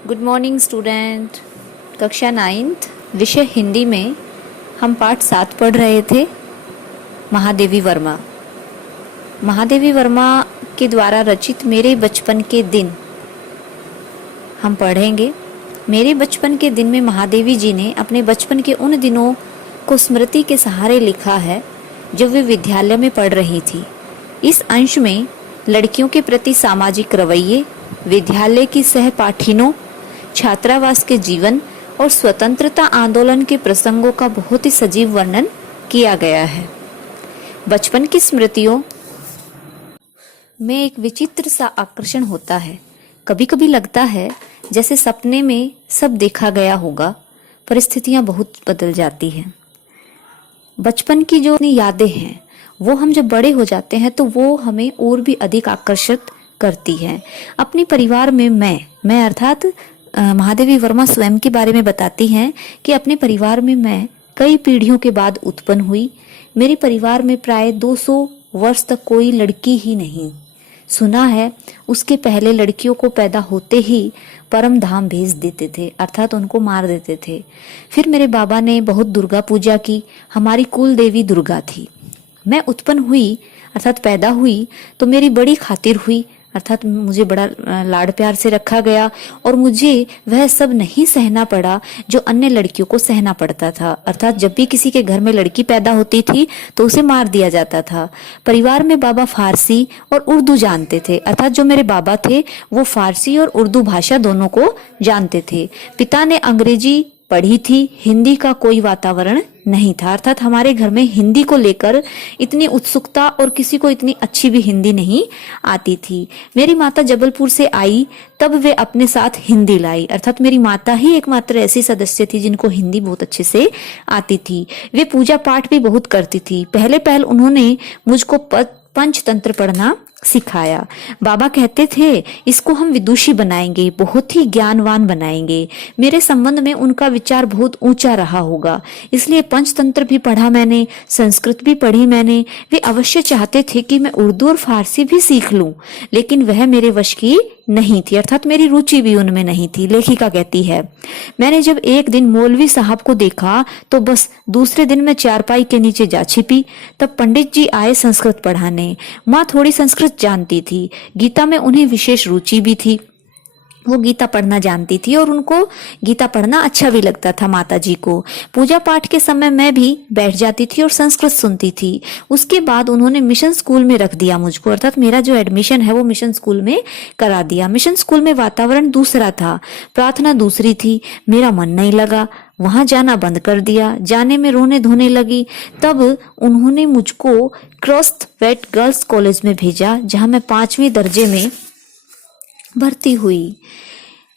Good morning student. कक्षा 9th विषय हिंदी में हम पाठ 7 पढ़ रहे थे। महादेवी वर्मा के द्वारा रचित मेरे बचपन के दिन हम पढ़ेंगे। मेरे बचपन के दिन में महादेवी जी ने अपने बचपन के उन दिनों को स्मृति के सहारे लिखा है जब वे विद्यालय में पढ़ रही थी। इस अंश में लड़कियों के प्रति सामाजिक रवैये, विद्यालय की सहपाठिनों, छात्रावास के जीवन और स्वतंत्रता आंदोलन के प्रसंगों का बहुत ही सजीव वर्णन किया गया है। बचपन की स्मृतियों में एक विचित्र सा आकर्षण होता है। कभी कभी लगता है जैसे सपने में सब देखा गया होगा। परिस्थितियां बहुत बदल जाती हैं। बचपन की जो यादें हैं वो हम जब बड़े हो जाते हैं तो वो हमें और भी अधिक आकर्षित करती है। अपने परिवार में मैं अर्थात महादेवी वर्मा स्वयं के बारे में बताती हैं कि अपने परिवार में मैं कई पीढ़ियों के बाद उत्पन्न हुई। मेरे परिवार में प्राय 200 वर्ष तक कोई लड़की ही नहीं। सुना है उसके पहले लड़कियों को पैदा होते ही परम धाम भेज देते थे, अर्थात उनको मार देते थे। फिर मेरे बाबा ने बहुत दुर्गा पूजा की। हमारी कुल देवी दुर्गा थी। मैं उत्पन्न हुई अर्थात पैदा हुई तो मेरी बड़ी खातिर हुई, अर्थात मुझे बड़ा लाड प्यार से रखा गया और मुझे वह सब नहीं सहना पड़ा जो अन्य लड़कियों को सहना पड़ता था। अर्थात जब भी किसी के घर में लड़की पैदा होती थी तो उसे मार दिया जाता था। परिवार में बाबा फारसी और उर्दू जानते थे, अर्थात जो मेरे बाबा थे वो फारसी और उर्दू भाषा दोनों को जानते थे। पिता ने अंग्रेजी पढ़ी थी, हिंदी का कोई वातावरण नहीं था, अर्थात हमारे घर में हिंदी को लेकर इतनी उत्सुकता और किसी को इतनी अच्छी भी हिंदी नहीं आती थी। मेरी माता जबलपुर से आई तब वे अपने साथ हिंदी लाई, अर्थात मेरी माता ही एकमात्र ऐसी सदस्य थी जिनको हिंदी बहुत अच्छे से आती थी। वे पूजा पाठ भी बहुत करती थी। पहले उन्होंने मुझको पंचतंत्र पढ़ना सिखाया। बाबा कहते थे इसको हम विदुषी बनाएंगे, बहुत ही ज्ञानवान बनाएंगे। मेरे संबंध में उनका विचार बहुत ऊंचा रहा होगा, इसलिए पंचतंत्र भी पढ़ा मैंने, संस्कृत भी पढ़ी मैंने। वे अवश्य चाहते थे कि मैं उर्दू और फारसी भी सीख लूं, लेकिन वह मेरे वश की नहीं थी, अर्थात मेरी रुचि भी उनमें नहीं थी। लेखिका कहती है, मैंने जब एक दिन मौलवी साहब को देखा तो बस दूसरे दिन मैं चारपाई के नीचे जा छिपी। तब पंडित जी आए संस्कृत पढ़ाने। माँ थोड़ी संस्कृत जानती थी, गीता में उन्हें विशेष रुचि भी थी। वो गीता पढ़ना जानती थी और उनको गीता पढ़ना अच्छा भी लगता था माता जी को। पूजा पाठ के समय मैं भी बैठ जाती थी और संस्कृत सुनती थी। उसके बाद उन्होंने मिशन स्कूल में रख दिया मुझको, अर्थात मेरा जो एडमिशन है वो मिशन स्कूल में करा दिया। मिशन स्कूल में वातावरण दूसरा था, प्रार्थना दूसरी थी। मेरा मन नहीं लगा, वहां जाना बंद कर दिया। जाने में रोने धोने लगी। तब उन्होंने मुझको क्रॉसवेट गर्ल्स कॉलेज में भेजा, जहां मैं 5वीं दर्जे में भर्ती हुई।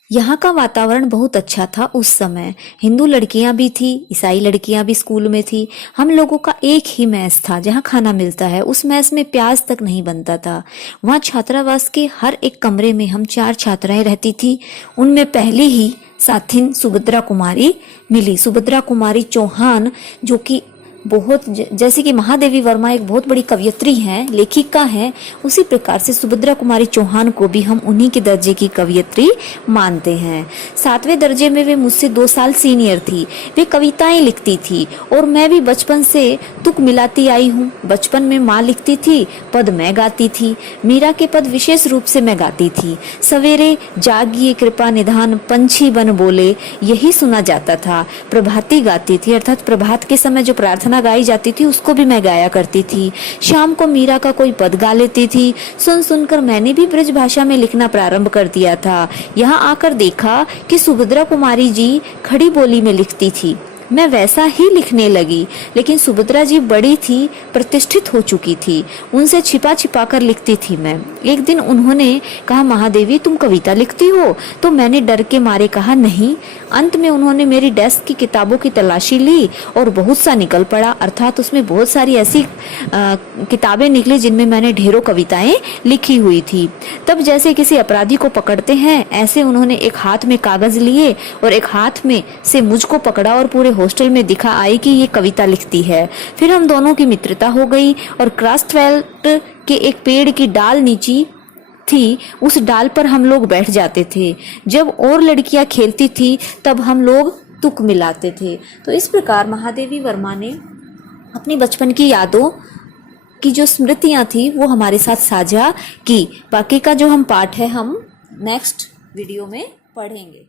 यहाँ का वातावरण बहुत अच्छा था। उस समय हिंदू लड़कियां भी थी, ईसाई लड़कियां भी स्कूल में थी। हम लोगों का एक ही मैस था जहाँ खाना मिलता है। उस मैस में प्याज तक नहीं बनता था। वहाँ छात्रावास के हर एक कमरे में हम 4 छात्राएं रहती थी। उनमें पहले ही साथिन सुभद्रा कुमारी मिली। सुभद्रा कुमारी चौहान, जो कि बहुत जैसे कि महादेवी वर्मा एक बहुत बड़ी कवयित्री हैं, लेखिका हैं, उसी प्रकार से सुभद्रा कुमारी चौहान को भी हम उन्हीं के दर्जे की कवयित्री मानते हैं। 7वें दर्जे में वे मुझसे 2 साल सीनियर थी। वे कविताएं लिखती थी और मैं भी बचपन से तुक मिलाती आई हूँ। बचपन में माँ लिखती थी, पद मैं गाती थी। मीरा के पद विशेष रूप से मैं गाती थी। सवेरे जागिए कृपा निधान पंछी बन बोले, यही सुना जाता था। प्रभाती गाती थी, अर्थात प्रभात के समय जो प्रार्थना गाई जाती थी उसको भी मैं गाया करती थी। शाम को मीरा का कोई पद गा लेती थी। सुनकर मैंने भी ब्रज भाषा में लिखना प्रारंभ कर दिया था। यहाँ आकर देखा कि सुभद्रा कुमारी जी खड़ी बोली में लिखती थी। मैं वैसा ही लिखने लगी, लेकिन सुभद्रा जी बड़ी थी, प्रतिष्ठित हो चुकी थी। उनसे छिपा छिपा कर लिखती थी मैं। एक दिन उन्होंने कहा, महादेवी तुम कविता लिखती हो? तो मैंने डर के मारे कहा नहीं। अंत में उन्होंने मेरी डेस्क की किताबों की तलाशी ली और बहुत सा निकल पड़ा, अर्थात उसमें बहुत सारी ऐसी किताबें निकली जिनमें मैंने ढेरों कविताएं लिखी हुई थी। तब जैसे किसी अपराधी को पकड़ते हैं, ऐसे उन्होंने एक हाथ में कागज लिए और एक हाथ में से मुझको पकड़ा और पूरे हॉस्टल में दिखा आई कि ये कविता लिखती है। फिर हम दोनों की मित्रता हो गई और क्लास 12 के एक पेड़ की डाल नीचे थी उस डाल पर हम लोग बैठ जाते थे। जब और लड़कियां खेलती थी तब हम लोग तुक मिलाते थे। तो इस प्रकार महादेवी वर्मा ने अपनी बचपन की यादों की जो स्मृतियां थी वो हमारे साथ साझा की। बाकी का जो हम पाठ है हम नेक्स्ट वीडियो में पढ़ेंगे।